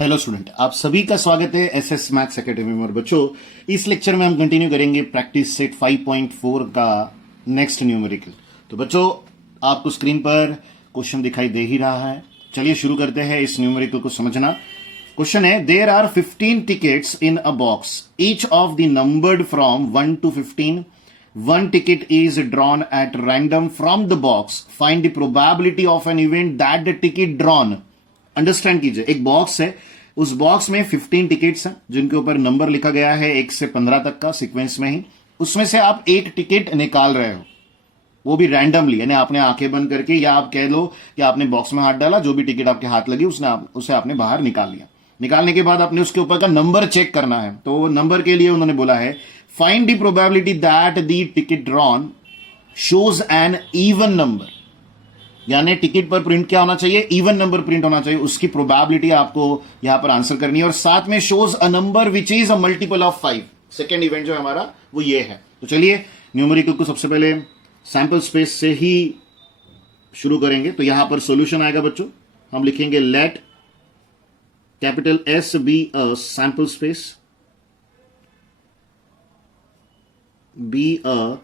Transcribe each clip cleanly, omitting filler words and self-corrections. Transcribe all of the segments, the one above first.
Hello student, आप सभी का स्वागत है एसएस मैथ्स एकेडमी में। और बच्चों, इस लेक्चर में हम कंटिन्यू करेंगे प्रैक्टिस सेट 5.4 का नेक्स्ट न्यूमेरिकल। तो बच्चों, आपको स्क्रीन पर क्वेश्चन दिखाई दे ही रहा है। चलिए शुरू करते हैं इस न्यूमेरिकल को समझना। क्वेश्चन है, there are 15 tickets in a box, each of the numbered from 1 to 15. One ticket is drawn at random from the box. Find the probability of an event that the ticket drawn. Understand कीजिए, एक box है, उस box में 15 tickets हैं जिनके ऊपर number लिखा गया है 1 से 15 तक का सीक्वेंस में ही। उसमें से आप एक टिकट निकाल रहे हो, वो भी रैंडमली, यानी आपने आंखें बंद करके, या आप कह लो कि आपने बॉक्स में हाथ डाला, जो भी टिकट आपके हाथ लगी उसे आपने बाहर निकाल लिया। निकालने के बाद आपने उसके ऊपर का नंबर चेक करना है। तो नंबर के लिए उन्होंने बोला है, find the probability that the ticket drawn shows an even number, यानी टिकट पर प्रिंट क्या होना चाहिए, इवन नंबर प्रिंट होना चाहिए। उसकी प्रोबेबिलिटी आपको यहां पर आंसर करनी है, और साथ में shows a number which is a multiple of 5। Second event जो हमारा वो ये है। तो चलिए न्यूमेरिकल को सबसे पहले सैंपल स्पेस से ही शुरू करेंगे। तो यहां पर सॉल्यूशन आएगा बच्चों, हम लिखेंगे let capital S be a sample space, be a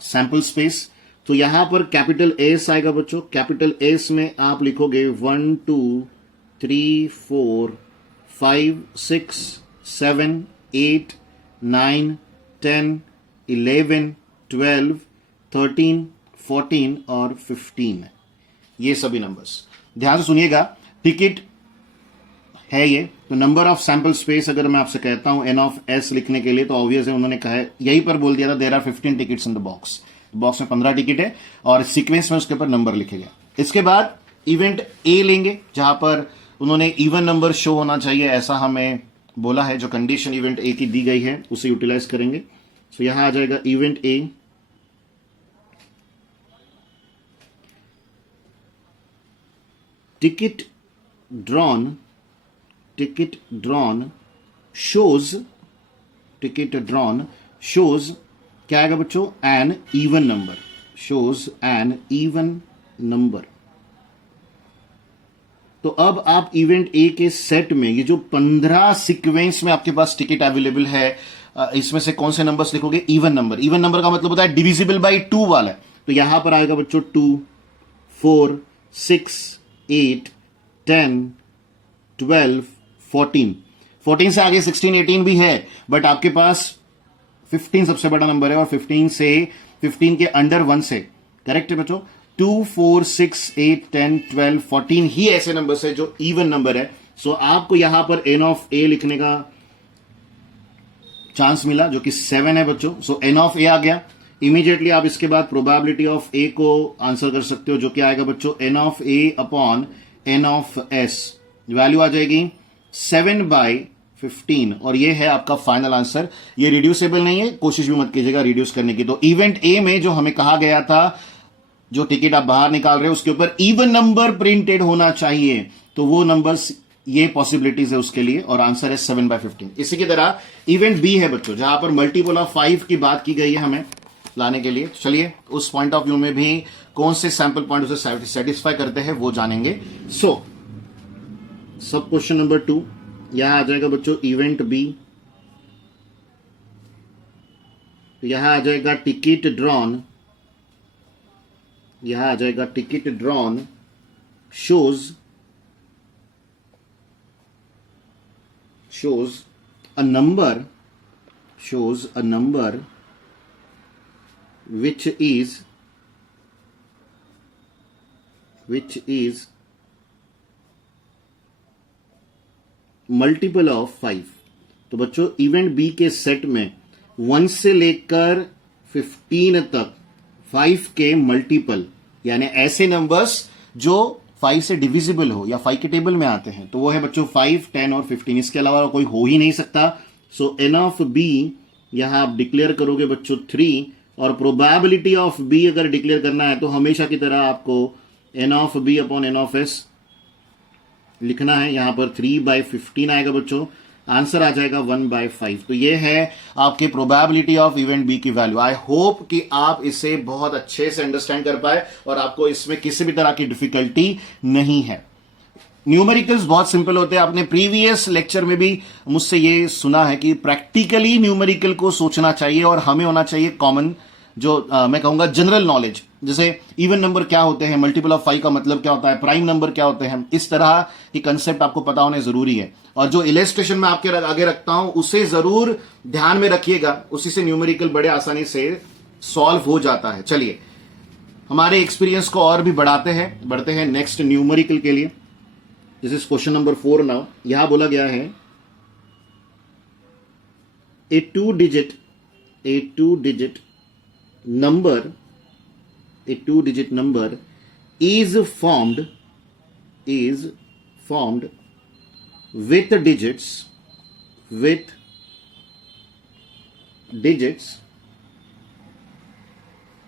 sample space. तो यहां पर कैपिटल एस आएगा बच्चों। कैपिटल एस में आप लिखोगे 1 2 3 4 5 6 7 8 9 10 11 12 13 14 और 15, ये सभी नंबर्स। ध्यान से सुनिएगा, टिकट है ये। तो नंबर ऑफ सैंपल स्पेस अगर मैं आपसे कहता हूं एन ऑफ एस लिखने के लिए, तो ऑब्वियस है, उन्होंने कहा है, यहीं पर बोल दिया था, there are 15 tickets in the box. Box में 15 टिकट है और सीक्वेंस में उसके ऊपर नंबर लिखे गए। इसके बाद इवेंट ए लेंगे, जहां पर उन्होंने इवन नंबर शो होना चाहिए, ऐसा हमें बोला है। जो कंडीशन इवेंट ए की दी गई है उसे यूटिलाइज करेंगे। तो यहां आ जाएगा event A, ticket drawn shows क्या आएगा बच्चों, an even number, shows an even number. तो अब आप इवेंट ए के सेट में ये जो 15 सीक्वेंस में आपके पास टिकट अवेलेबल है, इसमें से कौन से नंबर्स लिखोगे, इवन नंबर। इवन नंबर का मतलब होता है डिविजिबल बाय 2 वाला है। तो यहां पर आएगा बच्चों 2 4 6 8 10 12 14। 14 से आगे 16 18 भी है, बट आपके पास 15 सबसे बड़ा नंबर है, और 15 के अंडर 1 से, करेक्ट है बच्चों। 2 4 6 8 10 12 14 ही ऐसे नंबर है जो इवन नंबर है। सो आपको यहां पर एन ऑफ ए लिखने का चांस मिला, जो कि 7 है बच्चों। सो एन ऑफ ए आ गया। इमीडिएटली आप इसके बाद प्रोबेबिलिटी ऑफ ए को आंसर कर सकते हो, जो कि आएगा बच्चों n of A upon n of S. Value आ जाएगी 7/15, और ये है आपका फाइनल आंसर। ये रिड्यूसेबल नहीं है, कोशिश भी मत कीजिएगा रिड्यूस करने की। तो इवेंट ए में जो हमें कहा गया था, जो टिकट आप बाहर निकाल रहे हो उसके ऊपर इवन नंबर प्रिंटेड होना चाहिए, तो वो नंबर्स, ये पॉसिबिलिटीज है उसके लिए, और आंसर है 7/15। इसी की तरह इवेंट बी है बच्चों, जहां पर मल्टीपल ऑफ 5 की बात की गई है हमें लाने के लिए। चलिए उस पॉइंट ऑफ व्यू में भी कौन से सैंपल पॉइंट उसे सेटिस्फाई करते हैं वो जानेंगे। सो सब क्वेश्चन नंबर 2 यहां आ जाएगा बच्चों इवेंट बी। तो यहां आ जाएगा ticket drawn, shows a number which is multiple of 5। तो बच्चों इवेंट बी के सेट में 1 से लेकर 15 तक 5 के मल्टीपल, यानी ऐसे नंबर्स जो 5 से डिविजिबल हो या 5 के टेबल में आते हैं, तो वो है बच्चों 5 10 और 15। इसके अलावा कोई हो ही नहीं सकता। सो एन ऑफ बी यहां आप डिक्लेयर करोगे बच्चों 3, और प्रोबेबिलिटी ऑफ बी अगर डिक्लेयर करना है तो हमेशा की तरह आपको n of B upon n of S लिखना है। यहां पर 3/15 आएगा बच्चों। आंसर आ जाएगा 1/5। तो ये है आपके प्रोबेबिलिटी ऑफ इवेंट बी की वैल्यू। आई होप कि आप इसे बहुत अच्छे से अंडरस्टैंड कर पाए और आपको इसमें किसी भी तरह की डिफिकल्टी नहीं है। न्यूमेरिकल्स बहुत सिंपल होते हैं। आपने प्रीवियस लेक्चर में भी मुझसे ये सुना है कि प्रैक्टिकली न्यूमेरिकल को सोचना चाहिए और हमें होना चाहिए कॉमन, जो मैं कहूंगा जनरल नॉलेज। जैसे इवन नंबर क्या होते हैं, मल्टीपल ऑफ 5 का मतलब क्या होता है, प्राइम नंबर क्या होते हैं, इस तरह की कंसेप्ट आपको पता होने जरूरी है। और जो इलस्ट्रेशन मैं आपके आगे रखता हूं उसे जरूर ध्यान में रखिएगा, उसी से न्यूमेरिकल बड़े आसानी से सॉल्व हो जाता है। चलिए हमारे एक्सपीरियंस को और भी बढ़ते हैं नेक्स्ट न्यूमेरिकल के लिए। This is question number 4 now. यहां बोला गया है a two digit number is formed with digits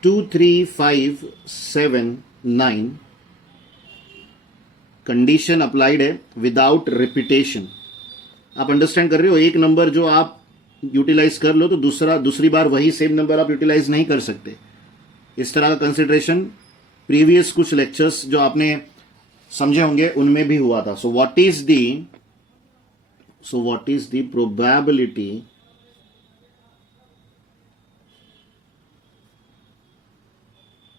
2 3 5 7 9। Condition applied है विदाउट रिपीटेशन। आप अंडरस्टैंड कर रहे हो, एक नंबर जो आप यूटिलाइज कर लो तो दूसरी बार वही सेम नंबर आप यूटिलाइज नहीं कर सकते। इस तरह का कंसिडरेशन प्रीवियस कुछ लेक्चर्स जो आपने समझे होंगे उनमें भी हुआ था। So what is the probability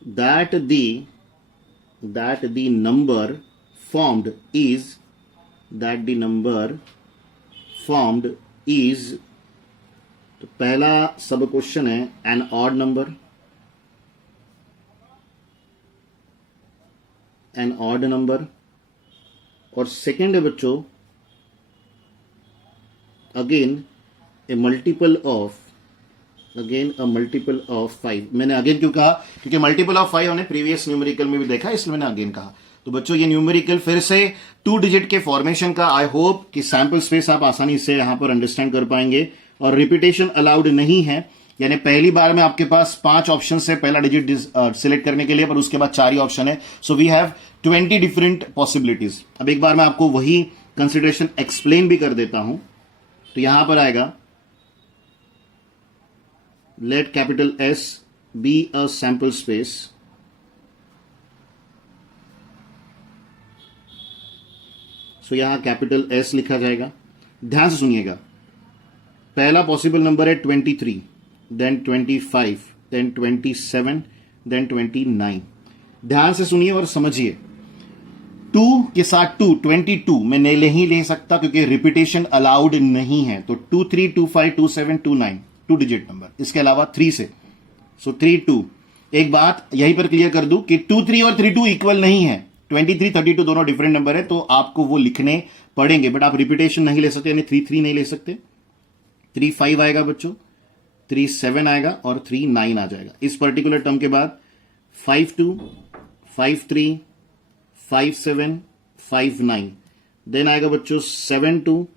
that the number formed is तो पहला सब क्वेश्चन है एन ऑड नंबर, और सेकेंड है बच्चों अगेन अ मल्टीपल ऑफ 5। मैंने अगेन क्यों कहा, क्योंकि मल्टीपल ऑफ 5 हमने प्रीवियस न्यूमेरिकल में भी देखा, इसलिए मैंने अगेन कहा। तो बच्चों ये न्यूमेरिकल फिर से 2 डिजिट के फॉर्मेशन का, आई होप कि सैंपल स्पेस आप आसानी से यहां पर अंडरस्टैंड कर पाएंगे। और रिपीटेशन अलाउड नहीं है, यानी पहली बार में आपके पास 5 ऑप्शन है पहला डिजिट सिलेक्ट करने के लिए, पर उसके बाद 4 ही ऑप्शन है। So we have 20 different possibilities. अब एक बार मैं आपको वही कंसिडरेशन एक्सप्लेन भी कर देता हूं। तो यहां पर आएगा let capital S be a sample space सो यहां कैपिटल S लिखा जाएगा। ध्यान से सुनिएगा, पहला पॉसिबल नंबर है 23, देन 25, देन 27, देन 29। ध्यान से सुनिए और समझिए। 2 के साथ 22 मैं नहीं ले सकता क्योंकि रिपीटेशन अलाउड नहीं है। तो 23, 25, 27, 29 2 डिजिट नंबर, इसके अलावा 3 से। सो 3 2। एक बात यहीं पर क्लियर कर दूं कि 2 3 और 3 2 इक्वल नहीं है। 23 32 दोनों डिफरेंट नंबर है, तो आपको वो लिखने पड़ेंगे, बट आप रिपीटेशन नहीं ले सकते, यानी 3 3 नहीं ले सकते। 3 5 आएगा बच्चों, 3 7 आएगा और 3 9 आ जाएगा। इस पर्टिकुलर टर्म के बाद 5 2 5 3 5 7 5 9, देन आएगा बच्चों 7 2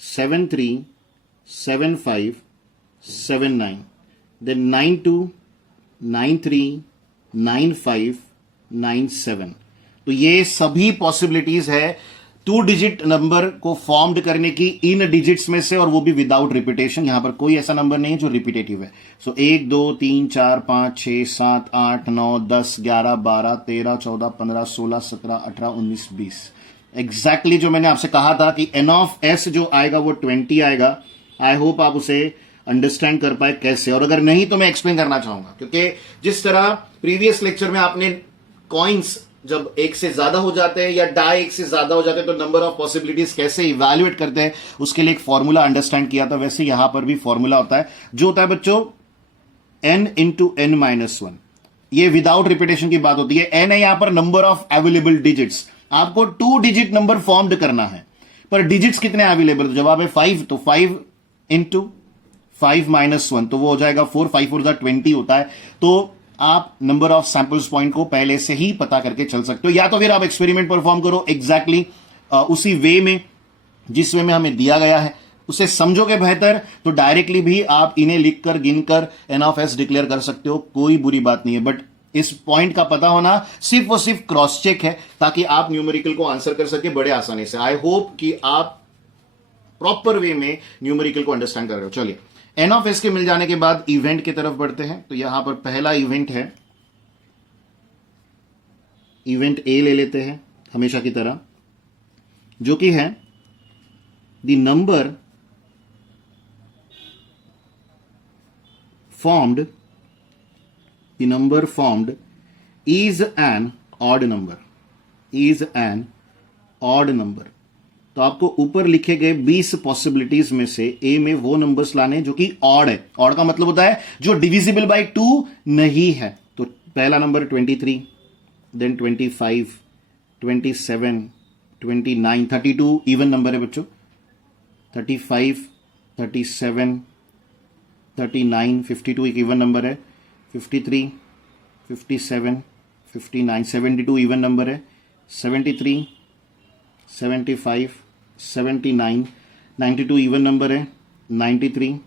7 3 7 5 7 9, then 9 2 9 3 9 5 9 7। तो ये सभी पॉसिबिलिटीज है 2 डिजिट नंबर को फॉर्म्ड करने की इन डिजिट्स में से, और वो भी विदाउट रिपीटेशन। यहां पर कोई ऐसा नंबर नहीं है जो रिपीटेटिव है। सो 1 2 3 4 5 6 7 8 9 10 11 12 13 14 15 16 17 18 19 20। एग्जैक्टली जो मैंने आपसे कहा था कि एन ऑफ एस जो आएगा वो 20 आएगा। आई होप आप उसे अंडरस्टैंड कर पाए कैसे, और अगर नहीं तो मैं एक्सप्लेन करना चाहूंगा। क्योंकि जिस तरह प्रीवियस लेक्चर में आपने कॉइन्स जब 1 से ज्यादा हो जाते हैं या डाई 1 से ज्यादा हो जाते हैं तो नंबर ऑफ पॉसिबिलिटीज कैसे इवैल्यूएट करते हैं उसके लिए एक फॉर्मूला अंडरस्टैंड किया था, वैसे यहां पर भी फॉर्मूला होता है जो होता है बच्चों n इंटू n माइनस 1। ये विदाउट रिपीटेशन की बात होती है। n है यहां पर नंबर ऑफ अवेलेबल डिजिट्स। आपको 2 डिजिट नंबर फॉर्म्ड करना है, पर डिजिट्स कितने अवेलेबल? तो जवाब है 5, तो 5 इंटू 5 माइनस 1, तो वो हो जाएगा 4। 5 4 20 होता है। तो आप नंबर ऑफ सैंपल्स पॉइंट को पहले से ही पता करके चल सकते हो, या तो फिर आप एक्सपेरिमेंट परफॉर्म करो एग्जैक्टली उसी वे में जिस वे में हमें दिया गया है, उसे समझोगे बेहतर तो डायरेक्टली भी आप इन्हें लिखकर गिनकर एन ऑफ एस डिक्लेयर कर सकते हो, कोई बुरी बात नहीं है। बट इस पॉइंट का पता होना सिर्फ और सिर्फ क्रॉस चेक है ताकि आप न्यूमेरिकल को आंसर कर सके बड़े आसानी से। आई होप कि आप प्रॉपर वे में न्यूमेरिकल को अंडरस्टैंड कर रहे हो। चलिए एन ऑफ एस के मिल जाने के बाद इवेंट की तरफ बढ़ते हैं। तो यहां पर पहला इवेंट है, इवेंट ए ले लेते हैं हमेशा की तरह। जो कि है the number formed is an odd number, तो आपको ऊपर लिखे गए 20 पॉसिबिलिटीज में से ए में वो नंबर्स लाने जो कि ऑड है। ऑड का मतलब होता है जो डिविजिबल बाय 2 नहीं है। तो पहला नंबर 23, देन 25, 27, 29, 32 इवन नंबर है बच्चों, 35, 37, 39, 52 एक इवन नंबर है, 53, 57, 59, 72 इवन नंबर है, 73, 75, 79, 92 इवन नंबर है, 93,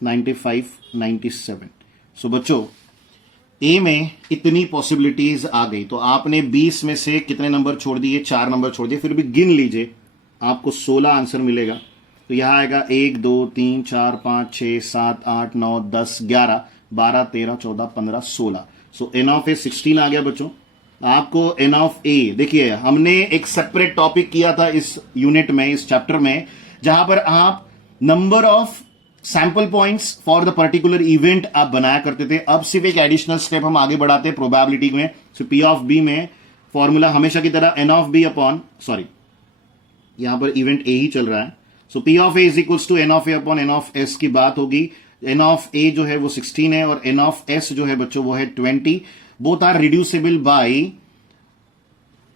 95, 97। सो बच्चों ए में इतनी पॉसिबिलिटीज आ गई, तो आपने 20 में से कितने नंबर छोड़ दिए? 4 नंबर छोड़ दिए, फिर भी गिन लीजिए, आपको 16 आंसर मिलेगा। तो यहां आएगा 1, 2, 3, 4, 5, 6, 7, 8, 9, 10, 11, 12, 13, 14, 15, 16। सो एन ऑफ ए 16 आ गया बच्चों। आपको एन ऑफ ए, देखिए हमने एक सेपरेट टॉपिक किया था इस यूनिट में, इस चैप्टर में, जहां पर आप number of sample points for the particular event आप बनाया करते थे। अब सिर्फ एक एडिशनल स्टेप हम आगे बढ़ाते हैं प्रोबेबिलिटी में। सो पी ऑफ बी में फॉर्मूला हमेशा की तरह n of B upon, sorry यहां पर इवेंट ए ही चल रहा है, so P of A is equals to n of A upon n of S की बात होगी। एन ऑफ ए जो है वो 16 है और एन ऑफ एस जो है बच्चों वो है 20। बोथ आर रिड्यूसिबल बाय,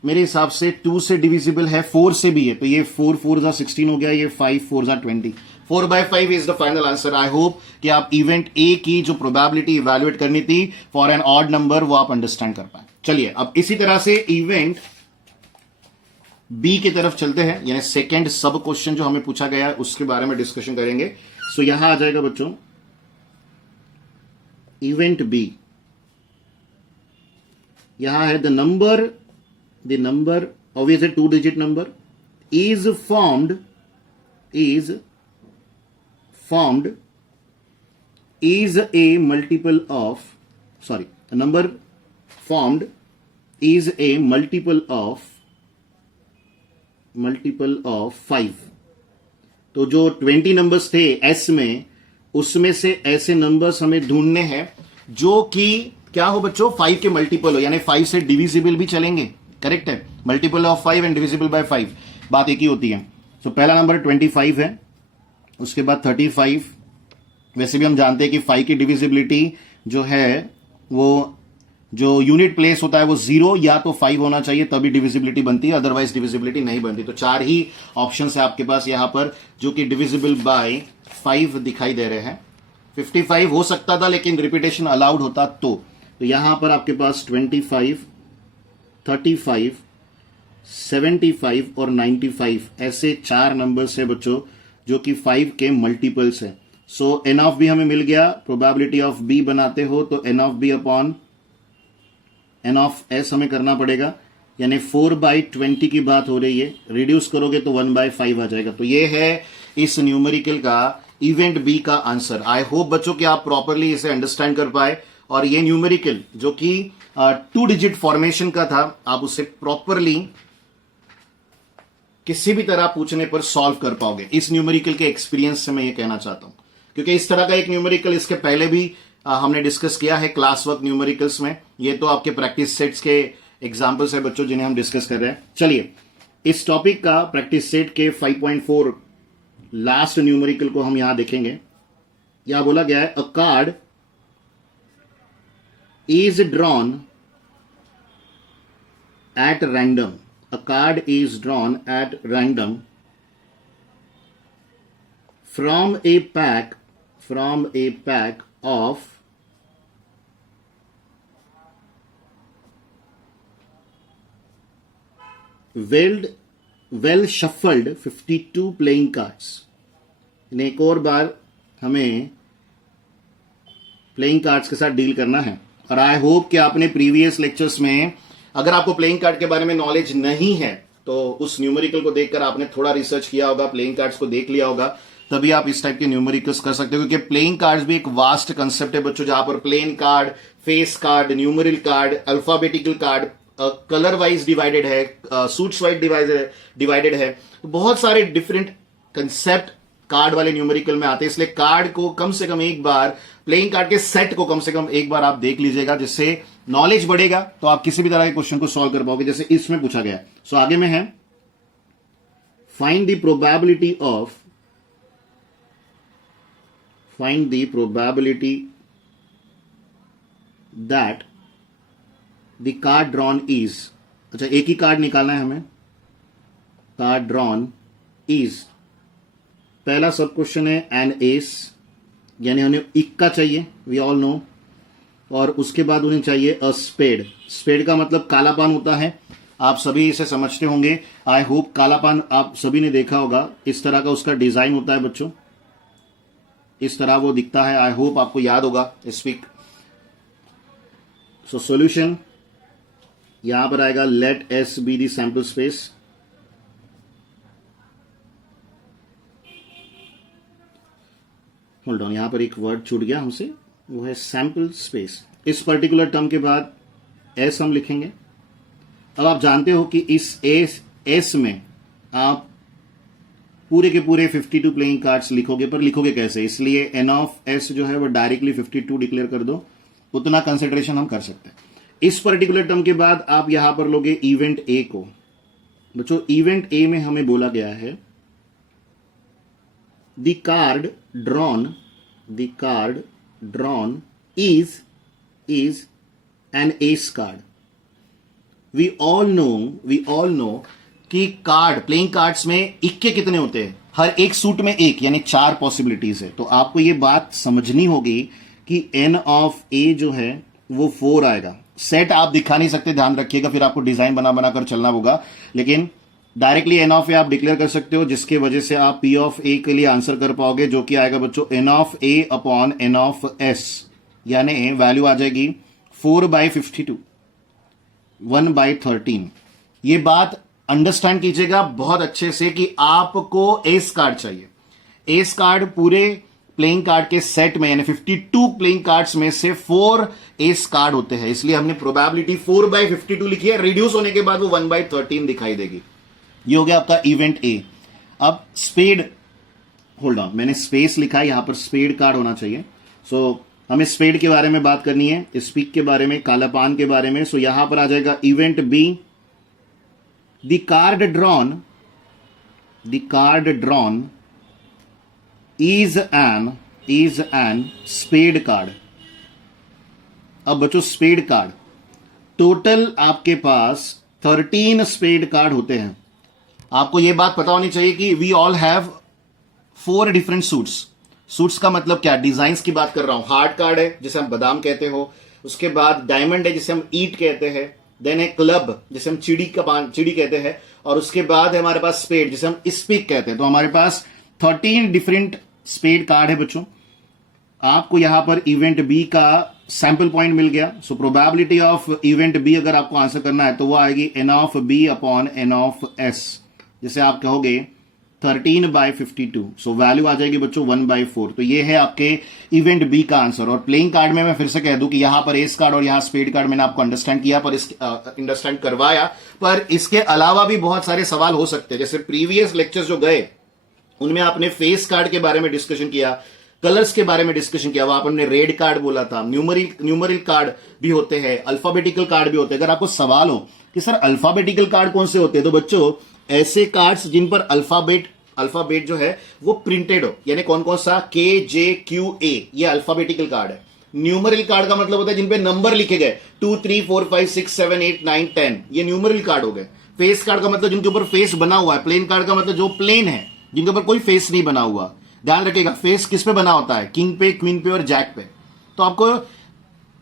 मेरे हिसाब से 2 से डिविजिबल है, 4 से भी है, तो ये 4 4 16 हो गया, ये 5 4 20। 4/5 is the final answer. I hope कि आप इवेंट ए की जो प्रोबेबिलिटी इवैल्यूएट करनी थी फॉर एन ऑड नंबर वो आप अंडरस्टैंड कर पाए। चलिए अब इसी तरह से इवेंट बी की तरफ चलते हैं, यानी सेकेंड सब क्वेश्चन जो हमें पूछा गया है उसके बारे में डिस्कशन करेंगे। सो यहां आ जाएगा बच्चों इवेंट बी, यहां है the number obviously 2 digit number is formed is a multiple of, sorry, a number formed is a multiple of 5। तो जो 20 नंबर्स थे एस में, उसमें से ऐसे नंबर्स हमें ढूंढने हैं जो कि क्या हो बच्चों, 5 के मल्टीपल हो, यानी 5 से डिविजिबल भी चलेंगे। करेक्ट है, multiple of 5 and divisible by 5, बात एक ही होती है। तो पहला नंबर 25 है, उसके बाद 35। वैसे भी हम जानते हैं कि 5 की डिविजिबिलिटी जो है वो जो यूनिट प्लेस होता है वो 0 या तो 5 होना चाहिए तभी डिविजिबिलिटी बनती है, अदरवाइज डिविजिबिलिटी नहीं बनती। तो 4 ही ऑप्शन है आपके पास यहां पर जो कि डिविजिबल बाय 5 दिखाई दे रहे हैं। 55 हो सकता था लेकिन रिपीटेशन अलाउड होता तो यहां पर आपके पास 25, 35, 75 और 95 ऐसे 4 नंबर्स है बच्चों जो कि 5 के मल्टीपल्स है। सो एन ऑफ बी हमें मिल गया। प्रोबेबिलिटी ऑफ बी बनाते हो तो n of B upon n of S हमें करना पड़ेगा, यानी 4/20 की बात हो रही है। रिड्यूस करोगे तो 1/5 आ जाएगा। तो ये है इस न्यूमेरिकल का इवेंट बी का आंसर। आई होप बच्चों कि आप प्रॉपरली इसे अंडरस्टैंड कर पाए और ये न्यूमेरिकल जो कि 2 डिजिट फॉर्मेशन का था, आप उसे प्रॉपरली किसी भी तरह पूछने पर सॉल्व कर पाओगे। इस न्यूमेरिकल के एक्सपीरियंस से मैं ये कहना चाहता हूं, क्योंकि इस तरह का एक न्यूमेरिकल इसके पहले भी हमने डिस्कस किया है क्लास वर्क न्यूमेरिकल्स में। ये तो आपके प्रैक्टिस सेट्स के एग्जांपल्स है बच्चों जिन्हें हम डिस्कस कर रहे हैं। चलिए इस टॉपिक का प्रैक्टिस सेट के 5.4 लास्ट न्यूमेरिकल को हम यहां देखेंगे। यहां बोला गया है अ card is drawn at random, a card is drawn at random from a pack of well shuffled 52 playing cards। एक और बार हमें प्लेइंग कार्ड्स के साथ डील करना है और आई होप कि आपने प्रीवियस लेक्चर्स में, अगर आपको प्लेइंग कार्ड के बारे में नॉलेज नहीं है तो उस न्यूमेरिकल को देखकर आपने थोड़ा रिसर्च किया होगा, प्लेइंग कार्ड्स को देख लिया होगा, तभी आप इस टाइप के न्यूमेरिकल्स कर सकते हो। क्योंकि प्लेइंग कार्ड्स भी एक वास्ट कंसेप्ट है बच्चों, जहां पर plain card, face card, numerical card, alphabetical card, colour wise divided है, सूट्स वाइज डिवाइडेड है। तो बहुत सारे डिफरेंट कंसेप्ट कार्ड वाले न्यूमेरिकल में आते हैं, इसलिए कार्ड को कम से कम एक बार, प्लेइंग कार्ड के सेट को कम से कम एक बार आप देख लीजिएगा, जिससे नॉलेज बढ़ेगा, तो आप किसी भी तरह के क्वेश्चन को सॉल्व कर पाओगे, जैसे इसमें पूछा गया। सो आगे में है find the probability that the card drawn is, अच्छा एक ही कार्ड निकालना है हमें, कार्ड ड्रॉन इज, पहला सब क्वेश्चन है एन एस, यानी हमें इक्का चाहिए, वी ऑल नो, और उसके बाद उन्हें चाहिए अ स्पेड। स्पेड का मतलब कालापान होता है, आप सभी इसे समझते होंगे, आई होप कालापान आप सभी ने देखा होगा, इस तरह का उसका डिजाइन होता है बच्चों, इस तरह वो दिखता है, आई होप आपको याद होगा इस वीक। सो सॉल्यूशन यहां पर आएगा, let S be the sample space, hold on, यहां पर एक वर्ड छूट गया हमसे, वो है सैंपल स्पेस। इस पर्टिकुलर टर्म के बाद एस हम लिखेंगे। अब आप जानते हो कि इस एस में आप पूरे के पूरे 52 प्लेइंग कार्ड्स लिखोगे, पर लिखोगे कैसे, इसलिए एन ऑफ एस जो है वो डायरेक्टली 52 डिक्लेयर कर दो, उतना कंसिडरेशन हम कर सकते हैं। इस पर्टिकुलर टर्म के बाद आप यहां पर लोगे इवेंट ए को। बच्चों इवेंट ए में हमें बोला गया है the card drawn is an ace card. We all know कि कार्ड, प्लेइंग कार्ड्स में इक्के कितने होते हैं, हर एक सूट में एक, यानी 4 पॉसिबिलिटीज है। तो आपको ये बात समझनी होगी कि एन ऑफ ए जो है वो 4 आएगा। सेट आप दिखा नहीं सकते, ध्यान रखिएगा, फिर आपको डिजाइन बना कर चलना होगा, लेकिन डायरेक्टली एन ऑफ ए आप डिक्लेयर कर सकते हो, जिसके वजह से आप पी ऑफ ए के लिए आंसर कर पाओगे, जो कि आएगा बच्चों n of A upon n of S, यानी वैल्यू आ जाएगी 4/52, 1/13। ये बात अंडरस्टैंड कीजिएगा बहुत अच्छे से कि आपको एस कार्ड चाहिए। एस कार्ड पूरे प्लेइंग कार्ड के सेट में, यानी 52 प्लेइंग कार्ड्स में से 4 एस कार्ड होते हैं, इसलिए हमने प्रोबेबिलिटी 4/52 लिखी है। रिड्यूस होने के बाद वो 1/13 दिखाई देगी। ये हो गया आपका इवेंट ए। अब स्पेड, होल्ड ऑन, मैंने स्पेस लिखा है, यहां पर स्पेड कार्ड होना चाहिए। सो हमें स्पेड के बारे में बात करनी है, स्पीक के बारे में, कालापान के बारे में। सो यहां पर आ जाएगा event B, the card drawn is a spade card. अब बच्चों स्पेड कार्ड, टोटल आपके पास 13 स्पेड कार्ड होते हैं। आपको यह बात पता होनी चाहिए कि we all have 4 different suits का मतलब क्या, डिजाइन की बात कर रहा हूं। हार्ड कार्ड है जिसे हम बादाम कहते हो, उसके बाद डायमंड है जिसे हम ईट कहते हैं, देन है क्लब जिसे हम चिड़ी कहते हैं, और उसके बाद है हमारे पास स्पेड जिसे हम स्पीक कहते हैं। तो हमारे पास 13 डिफरेंट स्पेड कार्ड है बच्चों। आपको यहां पर इवेंट बी का सैंपल पॉइंट मिल गया। So probability of event B अगर आपको आंसर करना है तो वो आएगी n of B upon n of S, जिसे आप कहोगे 13/52। सो वैल्यू आ जाएगी बच्चों 1/4। तो ये है आपके इवेंट बी का आंसर। और प्लेइंग कार्ड में मैं फिर से कह दूं कि यहां पर एस कार्ड और यहां स्पेड कार्ड मैंने आपको अंडरस्टैंड किया, पर अंडरस्टैंड करवाया, पर इसके अलावा भी बहुत सारे सवाल हो सकते हैं। जैसे प्रीवियस लेक्चर जो गए उनमें आपने फेस कार्ड के बारे में डिस्कशन किया, कलर्स के बारे में डिस्कशन किया, वहां पर हमने रेड कार्ड बोला था, न्यूमरिकल कार्ड भी होते हैं, अल्फाबेटिकल कार्ड भी होते हैं। अगर आपको सवाल हो कि सर अल्फाबेटिकल कार्ड कौन से होते हैं, तो बच्चों ऐसे कार्ड्स जिन पर अल्फाबेट जो है वो प्रिंटेड हो, यानी कौन कौन सा, KJQA, ये अल्फाबेटिकल कार्ड है। न्यूमरल कार्ड का मतलब होता है जिन पे नंबर लिखे गए 2 3 4 5 6 7 8 9 10, ये न्यूमरल कार्ड हो गए। फेस कार्ड का मतलब जिनके ऊपर फेस बना हुआ है। प्लेन कार्ड का मतलब जो प्लेन है, जिनके ऊपर कोई फेस नहीं बना हुआ। ध्यान रखिएगा, फेस किस पे बना होता है, किंग पे, क्वीन पे और जैक पे। तो आपको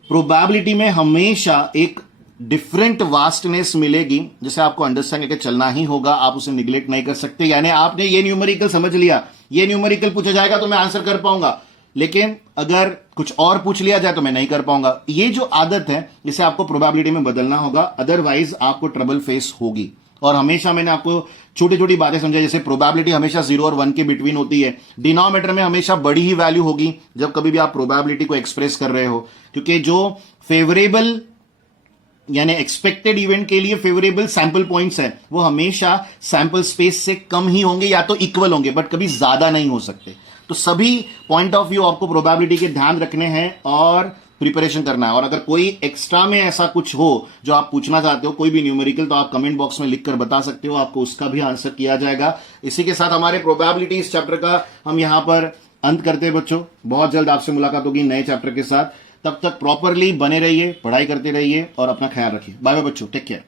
प्रोबेबिलिटी में हमेशा एक डिफरेंट वास्टनेस मिलेगी, जिसे आपको अंडरस्टैंड करके चलना ही होगा, आप उसे निगलेक्ट नहीं कर सकते। यानी आपने ये न्यूमेरिकल समझ लिया, ये न्यूमेरिकल पूछा जाएगा तो मैं आंसर कर पाऊंगा, लेकिन अगर कुछ और पूछ लिया जाए तो मैं नहीं कर पाऊंगा। ये जो आदत है इसे आपको प्रोबेबिलिटी में बदलना होगा, अदरवाइज आपको ट्रबल फेस होगी। और हमेशा मैंने आपको छोटी छोटी बातें समझाई, जैसे प्रोबेबिलिटी हमेशा 0 और 1 के बिटवीन होती है। डिनोमिनेटर में हमेशा बड़ी ही वैल्यू होगी जब कभी भी आप प्रोबेबिलिटी को एक्सप्रेस कर रहे हो, क्योंकि जो फेवरेबल यानी एक्सपेक्टेड इवेंट के लिए फेवरेबल सैंपल पॉइंट्स है वो हमेशा सैंपल स्पेस से कम ही होंगे या तो इक्वल होंगे, बट कभी ज्यादा नहीं हो सकते। तो सभी पॉइंट ऑफ व्यू आपको प्रोबेबिलिटी के ध्यान रखने हैं और प्रिपरेशन करना है। और अगर कोई एक्स्ट्रा में ऐसा कुछ हो जो आप पूछना चाहते हो, कोई भी न्यूमेरिकल, तो आप कमेंट बॉक्स में लिखकर बता सकते हो, आपको उसका भी आंसर किया जाएगा। इसी के साथ हमारे प्रोबेबिलिटी इस चैप्टर का हम यहां पर अंत करते हैं बच्चों। बहुत जल्द आपसे मुलाकात होगी नए चैप्टर के साथ। तब तक प्रॉपरली बने रहिए, पढ़ाई करते रहिए और अपना ख्याल रखिए। बाय बाय बच्चों, टेक केयर।